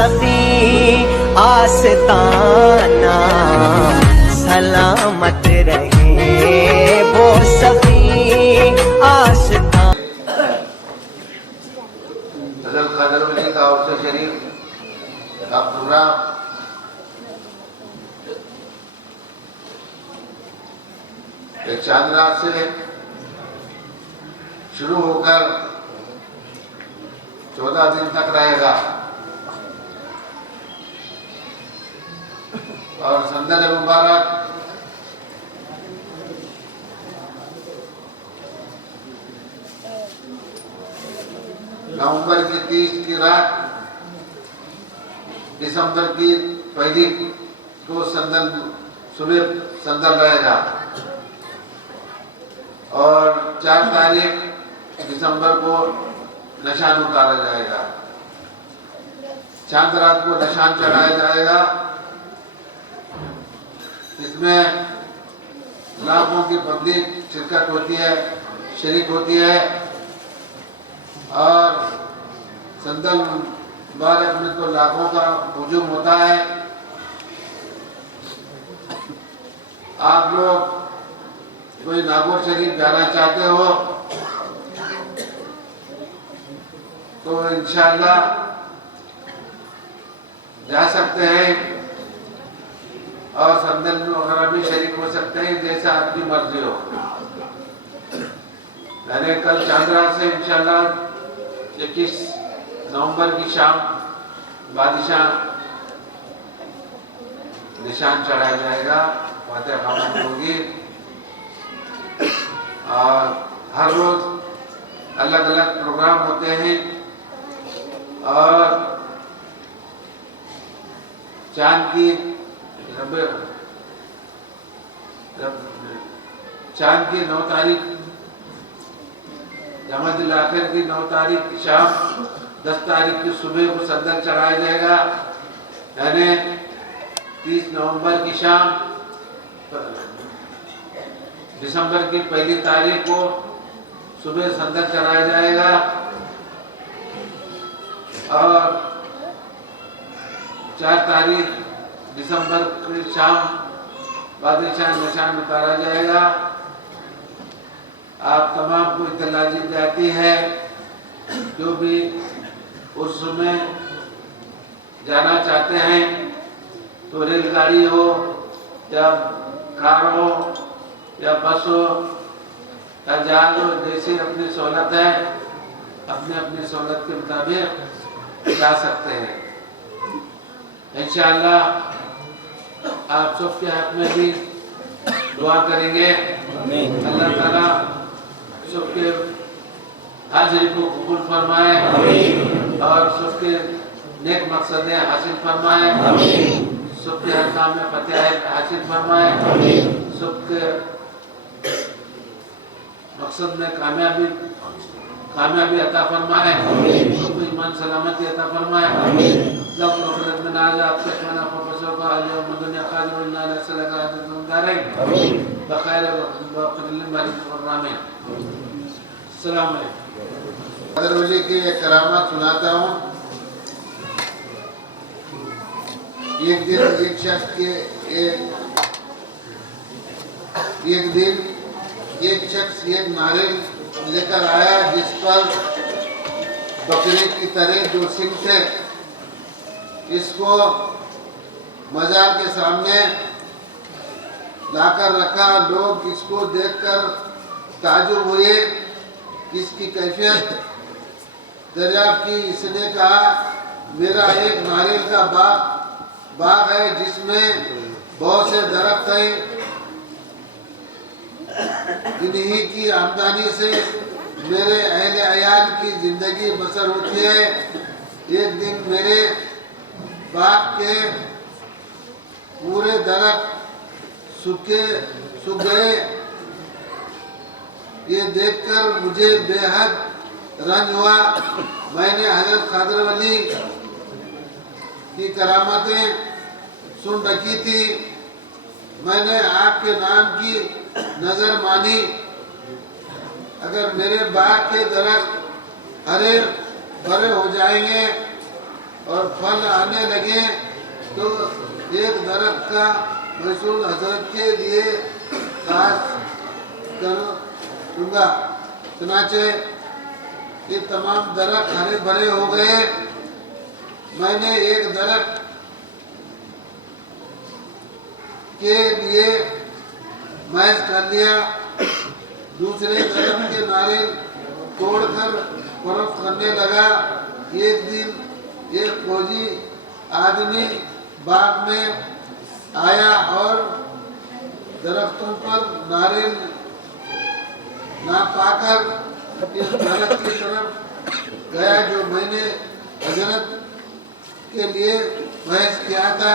सफी आस्ताना सलामत रहे वो सफी आस्ताना। हज़रत क़ादर वली का उर्स शरीफ का प्रोग्राम एक चांद रात से शुरू होकर 14 दिन तक रहेगा और संदल मुबारक नवंबर की 30 की रात दिसंबर की पहली को संदल सुबह संदल रहेगा और 4 तारीख दिसंबर को निशान उतारा जाएगा। चांद रात को निशान चढ़ाया जाएगा। इसमें लाखों की पब्लिक शिरकत होती है, शरीक होती है और संदल मुबारक में तो लाखों का हुजूम होता है। आप लोग कोई नागौर शरीफ जाना चाहते हो तो इंशाअल्लाह जा सकते हैं और संदल वगैरह भी शरीक हो सकते हैं, जैसा आपकी मर्जी हो। मैंने कल चांद्रा से इंशाअल्लाह 21 नवंबर की शाम बादशाह निशान चढ़ाया जाएगा, फातिहा खानी होगी और हर रोज अलग अलग प्रोग्राम होते हैं और चांद की 9 तारीख जमादिल आखिर की 9 तारीख की शाम 10 तारीख की सुबह को संदल चढ़ाया जाएगा, यानी 30 नवंबर की शाम दिसंबर की पहली तारीख को सुबह संदल चढ़ाया जाएगा और 4 तारीख दिसंबर की शाम बादशाह निशान उतारा जाएगा। आप तमाम को इत्तला दी जाती है, जो भी उस समय जाना चाहते हैं तो रेलगाड़ी हो या कार हो या बस हो या जहाज हो, जैसे अपनी सहूलत है अपने अपनी सहूलत के मुताबिक जा सकते हैं। इंशाअल्लाह आप सबके हक में भी दुआ करेंगे, अल्लाह ताला सबके हाजिरी को कबूल फरमाए और सबके नेक मकसदें हासिल फरमाए, सबके हर काम में फतेह हासिल फरमाए, सबके मकसद में कामयाबी अता फरमाए, सबको ईमान सलामती अता फरमाए। में नाज़ आपसे खाना प्रोफेसर का आलिया मदनिया कादिर इन्ना लसलका अदुदारे बखैर वक़िल मालिक प्रोग्राम है। अस्सलाम वालेकुम। क़ादर वली की एक करामत सुनाता हूँ। एक दिन एक शख्स के एक शख्स एक नारियल लेकर आया जिस पर बकरे की तरह जो सिंग थे। इसको मजार के सामने लाकर रखा। लोग इसको देखकर ताजुब हुए, इसकी कैफियत दरियाफ्त की। इसने कहा मेरा एक नारियल का बाग है जिसमें बहुत से दरख्त हैं, इन्हीं की आमदनी से मेरे अहले अयाल की जिंदगी बसर होती है। एक दिन मेरे बाग के पूरे दरख्त सूख गए। ये देखकर मुझे बेहद रंज हुआ। मैंने हज़रत क़ादर वली की करामतें सुन रखी थी। मैंने आपके नाम की नजर मानी। अगर मेरे बाग के दरख्त हरे भरे हो जाएंगे और फल आने लगे तो एक दरख्त का महसूल हजरत के लिए खास कर दूंगा। चुनाचे ये तमाम दरख्त हरे भरे हो गए। मैंने एक दरख्त के लिए महज कर लिया, दूसरे दरख्त के नारियल तोड़कर फरोख्त करने लगा। एक दिन एक फौजी आदमी बाग में आया और दरख्तों पर नारियल ना पाकर इस दरख्त की तरफ गया जो मैंने हजरत के लिए बहस किया था।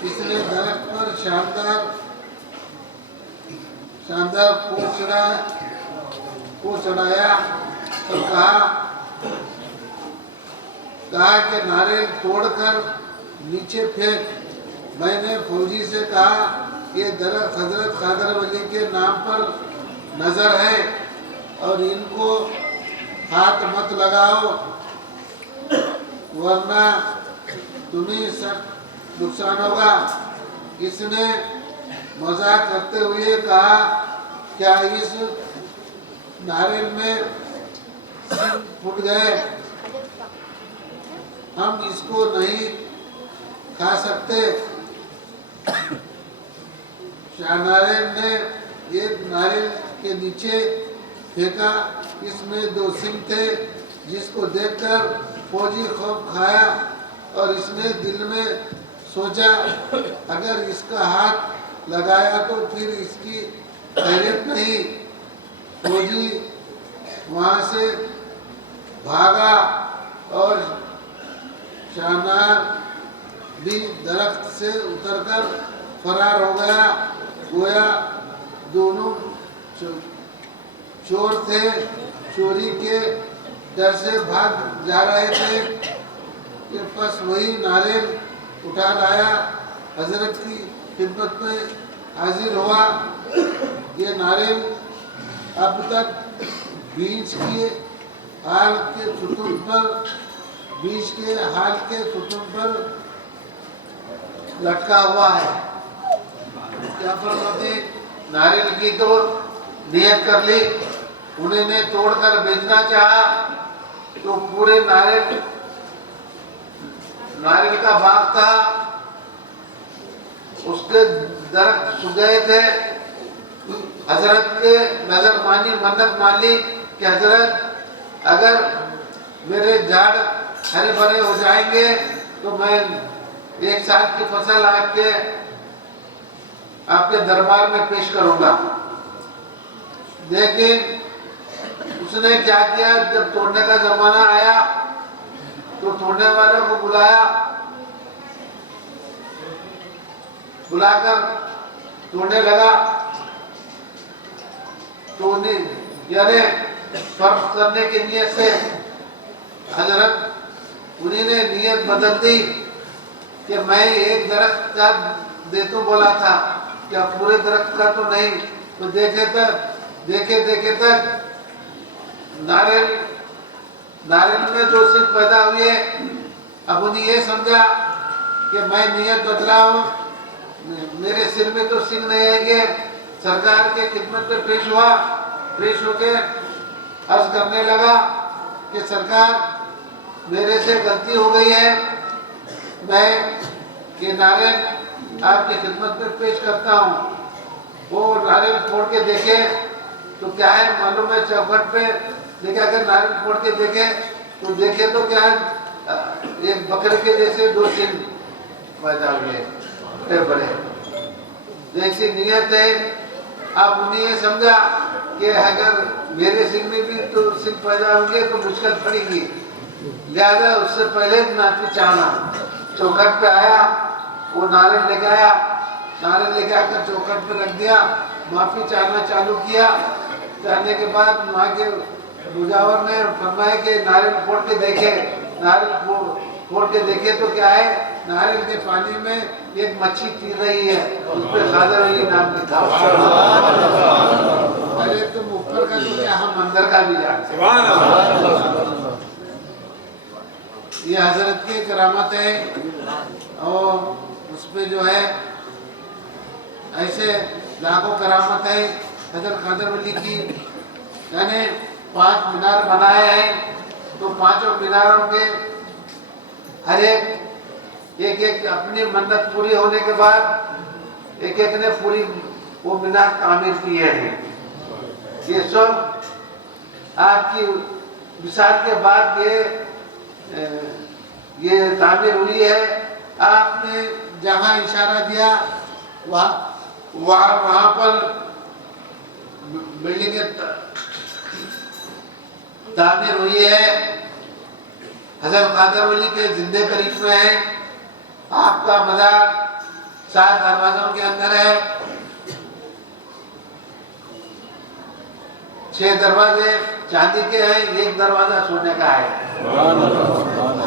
इसने दरख्त पर शानदार को चढ़ाया और कहा कि नारियल तोड़कर नीचे फेंक। मैंने फौजी से कहा ये दरख्त हजरत कादर वली के नाम पर नजर है और इनको हाथ मत लगाओ वरना तुम्हें सब नुकसान होगा। इसने मजाक करते हुए कहा क्या इस नारियल में सिंग फूट गए, हम इसको नहीं खा सकते। शाहनारायण ने एक नारियल के नीचे फेंका, इसमें 2 सिंग थे जिसको देखकर फौजी खौफ खाया और इसने दिल में सोचा अगर इसका हाथ लगाया तो फिर इसकी खैरियत नहीं। फौजी वहाँ से भागा और शाहनार भी दरख्त से उतरकर फरार हो गया। गोया दोनों चोर थे, चोरी के डर से भाग जा रहे थे कि बस वही नारियल उठा लाया, हजरत की खिदमत में हाजिर हुआ। ये नारियल अब तक बीच के हाल के सुतून पर लटका हुआ है। क्या फरमाते नारियल की तो नियत कर ली, उन्होंने तोड़कर बेचना चाहा तो पूरे नारियल का बाग था, उसके दरख्त सूख गए थे। हजरत के नजर मानी, मन्नत मान ली कि हजरत अगर मेरे झाड़ हरे भरे हो जाएंगे तो मैं 1 साल की फसल आपके दरबार में पेश करूंगा। लेकिन उसने क्या किया, जब तोड़ने का जमाना आया तो तोड़ने वालों को बुलाकर तोड़ने लगा। तो यानी फर्क करने की नियत से हजरत उन्हीं ने नियत बदल दी कि मैं एक दरख्त का देता बोला था, क्या पूरे दरख्त का तो नहीं। तो देखे तक नारियल में 2 सिंग पैदा हुए। अब उन्हें ये समझा कि मैं नियत बदला हूँ, मेरे सिर में तो सिंग नहीं आएंगे। सरकार के खिदमत में पेश होके अर्ज करने लगा कि सरकार मेरे से गलती हो गई है, मैं ये नारियल आपकी खिदमत में पेश करता हूँ। वो नारियल फोड़ के देखे तो क्या है मालूम है, चौखट पे देखे, अगर नारियल फोड़ के देखे तो क्या है, एक बकरे के जैसे 2 सिंग पैदा हुए बड़े बड़े। जैसी नियत है, अब उन्हें ये समझा कि अगर मेरे सिंग में भी तो सिंग पैदा होंगे तो मुश्किल पड़ेगी, लिहाजा उससे पहले माफी चाहना। चौखट पे आया, वो नारियल लेके आया, नारियल लेके आकर चौखट पे रख दिया, माफी चाहना चालू किया। चाहने के बाद वहाँ के मुजावर ने फरमाया कि नारियल फोड़ के देखे। नारियल फोड़ के देखे तो क्या है, नारियल के पानी में एक मच्छी पी रही है, उस पर कादर अली नाम लिखा। अरे तुम ऊपर का तो क्या, हम अंदर का भी जानते। ये हजरत की करामत है और उसमें जो है ऐसे लाखों करामत है हजरत कादर वली की। यानी 5 मीनार बनाए हैं तो 5 मीनारों के हर एक अपनी मन्नत पूरी होने के बाद एक ने पूरी वो मीनार तामीर किए हैं। ये सब आपकी विशाल के बाद ये तामीर हुई है। आपने जहाँ इशारा दिया वहाँ पर बिल्डिंग तामीर हुई है। हजरत कादर वली के जिंदे करीब में है। आपका मज़ार 7 दरवाजों के अंदर है। 6 दरवाजे चांदी के हैं, 1 दरवाजा सोने का है।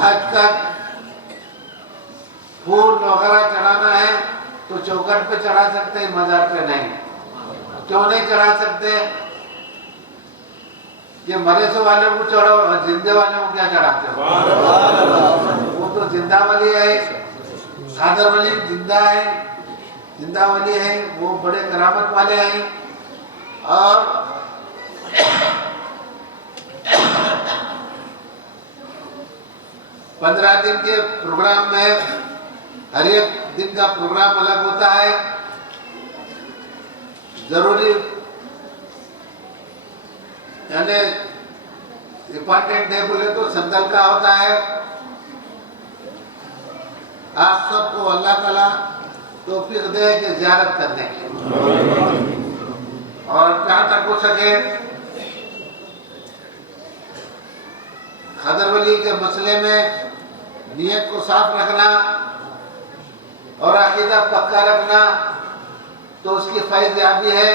आज तक फूल वगैरह चढ़ाना है तो चौखट पे चढ़ा सकते हैं, मजार पे नहीं। क्यों नहीं चढ़ा सकते? ये मरे से वाले को चढ़ो और जिंदे वाले को क्या चढ़ाते हो? वो तो जिंदा वाली है, कादर वली जिंदा है, जिंदा वाली है, वो बड़े करामत वाले हैं। और 15 दिन के प्रोग्राम में हर एक दिन का प्रोग्राम अलग होता है। जरूरी यानी इंपॉर्टेंट डे बोले तो संदल का होता है। आप सबको अल्लाह ताला तौफीक दे कि ज़ियारत करने की, और जहाँ तक हो सके कादर वली के मसले में नियत को साफ रखना और अकीदा पक्का रखना, तो उसकी फैज़ याबी है।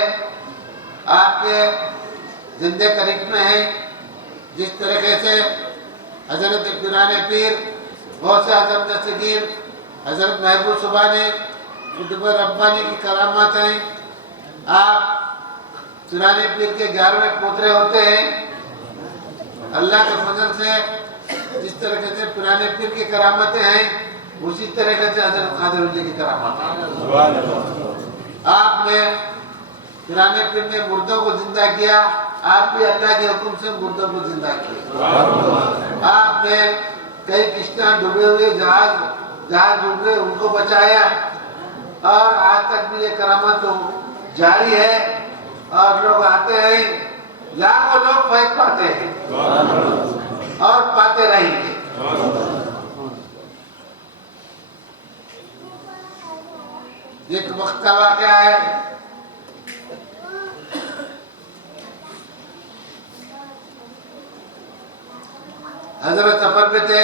आपके जिंदे करीब में है। जिस तरीके से हजरत पिराने पीर गौसे आज़म दस्तगीर हजरत महबूब सुबानी कुतुब रब्बानी की करामात हैं। आप पिराने पीर के 11वें पोतरे होते हैं। अल्लाह के फजल से जिस तरीके से पिराने पीर की करामातें हैं, उसी तरीके से हजरत कादर वली की करामात हैं। आपने पिराने पीर ने मुर्दों को जिंदा किया, आप भी अल्लाह के हुक्म से मुर्दों को जिंदा किया। आपने कई किश्तियां डूबे हुए जहाज डूब गए, उनको बचाया, और आज तक भी ये करामत तो जारी है। और लोग आते हैं, लाखों लोग फैज पाते हैं और पाते रहेंगे। एक वक्त का वाक़या है। हजरत सफर पे थे।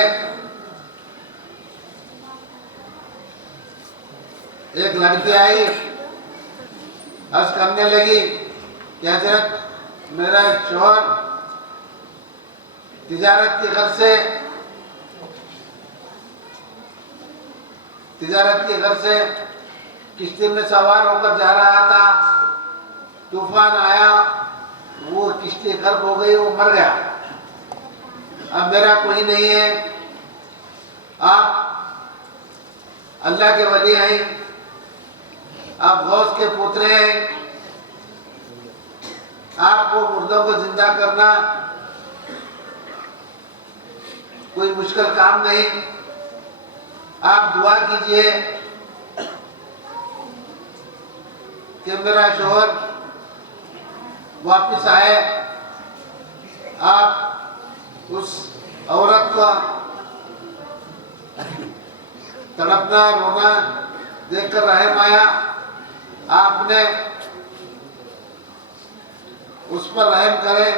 एक लड़की आई, अर्ज करने लगी कि हजरत मेरा शौहर तिजारत की घर से किश्ती में सवार होकर जा रहा था। तूफान आया, वो किश्ती गर्क हो गई, वो मर गया। अब मेरा कोई नहीं है। आप अल्लाह के वली हैं, आप गौस के पुत्र हैं। आपको मुर्दों को जिंदा करना कोई मुश्किल काम नहीं। आप दुआ कीजिए कि मेरा शौहर वापस आए। आप उस औरत का तड़पना रोना देखकर रहम आया। आपने उस पर रहम करें।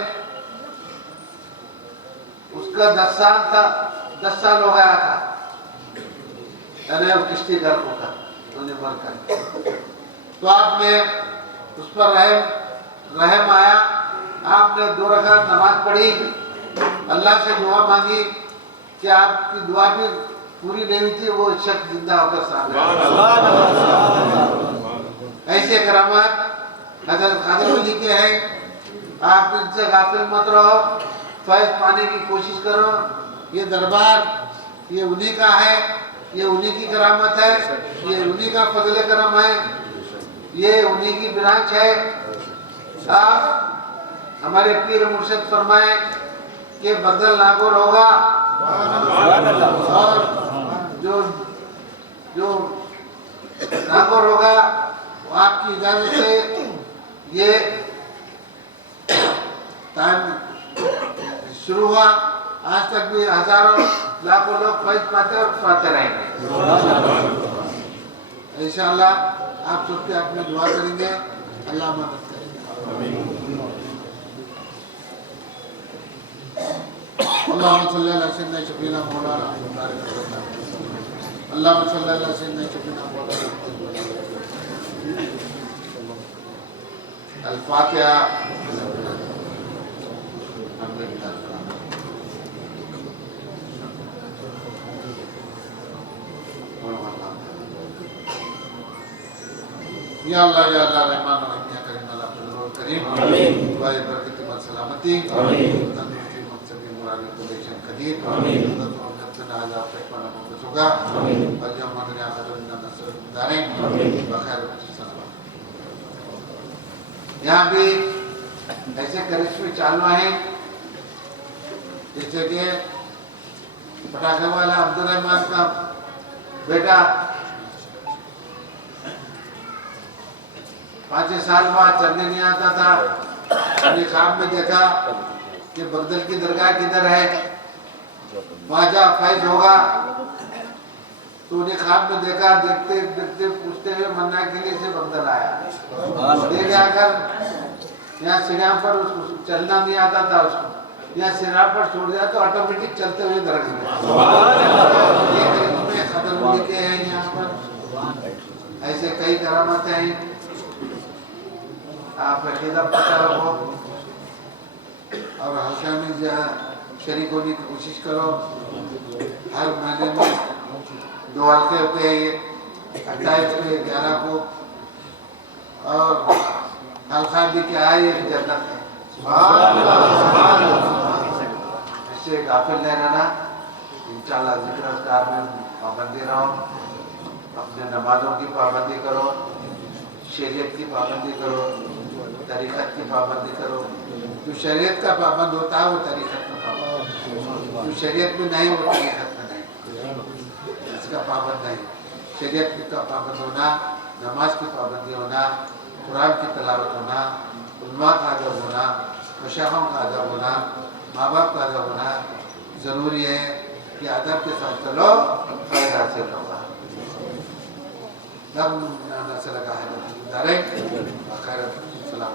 उसका 10 साल था, 10 साल हो गया था, यानी किश्ती घर होता उन्हें मरकर। तो आपने उस पर रहम आया। आपने 2 रकात नमाज पढ़ी, अल्लाह से दुआ मांगी कि आपकी दुआ भी पूरी नहीं थी, वो शख्स जिंदा होकर सामने। ऐसे करामात हजरत कादर वली के हैं। आप इनसे गाफिल मत रहो, फैज पाने की कोशिश करो। ये दरबार ये उन्हीं का है, ये उन्हीं की करामत है, ये उन्हीं का फजल करम है, ये उन्हीं की ब्रांच है। आप हमारे पीर मुर्शिद फरमाए कि बदल नागुर होगा और जो जो नागुर होगा वो आपकी इजाजत से ये टाइम शुरू हुआ। आज तक भी हजारों लाखों लोग फैज पाते और पाते रहेंगे इंशाअल्लाह। आप सबके हक में दुआ करेंगे, अल्लाह मदद करेगा। अल्लाहुम्मा सल्ली अला सय्यिदिना शफीना मौलाना अल्लाहुम्मा सल्ली अला सय्यिदिना शफीना मौलाना अल-फातिहा। या अल्लाह रहमान रहीम या करीम अल्लाह फजल करीम आमीन। दुआए बरकत व सलामती आमीन। तंदुरुस्ती मकसदी मुरादी कुलेशन कदीर आमीन। तदन आजा फैसला होगा आमीन। बल्जा मदनिया खदरना नसर दारे आमीन। बखैर सलाम। यहाँ भी ऐसे करिश्मे चालू हैं जैसे कि पटाखे वाला अब्दुल रहमान का बेटा 5 साल बाद चलने नहीं आता था। अपने ख्वाब में देखा कि बगदल की दरगाह किधर है, वहां जा फैज होगा। तो उन्हें ख्वाब में देखा, देखते देखते पूछते हुए मन्ना के लिए से बगदल आया। देख आकर यहाँ सिरा पर उसको चलना नहीं आता था, उसको यहाँ सिरा पर छोड़ दिया तो ऑटोमेटिक चलते हुए दरगाह में खत्म के हैं। यहाँ पर ऐसे कई करामत हैं, आप अकीदा पता रखो और हल्का में शरीक होने की कोशिश करो। हर महीने में 2 हल्के होते हैं, 28 को 11 को, और हल्का भी क्या है, ये जन्नत है। इससे गाफिल नहीं रहना। इंशाअल्लाह जिक्र अस्कार में पाबंदी रहो, अपने नमाजों की पाबंदी करो, शरीयत की पाबंदी करो, तरीक़त की पाबंदी करो। जो शरीयत का पाबंद होता है वो तरीक़त का पाबंद, जो शरीयत में नहीं वो तरीक़त में नहीं, इसका पाबंद नहीं। शरीयत का पाबंद होना, नमाज की पाबंदी होना, कुरान की तलावत होना, उलमा का अदब होना, मशाइखों का अदब होना, माँ बाप का अदब होना ज़रूरी है कि अदब के साथ चलो, फ़ायदा हासिल होगा। रब नस्ल का है, खैर सलाम।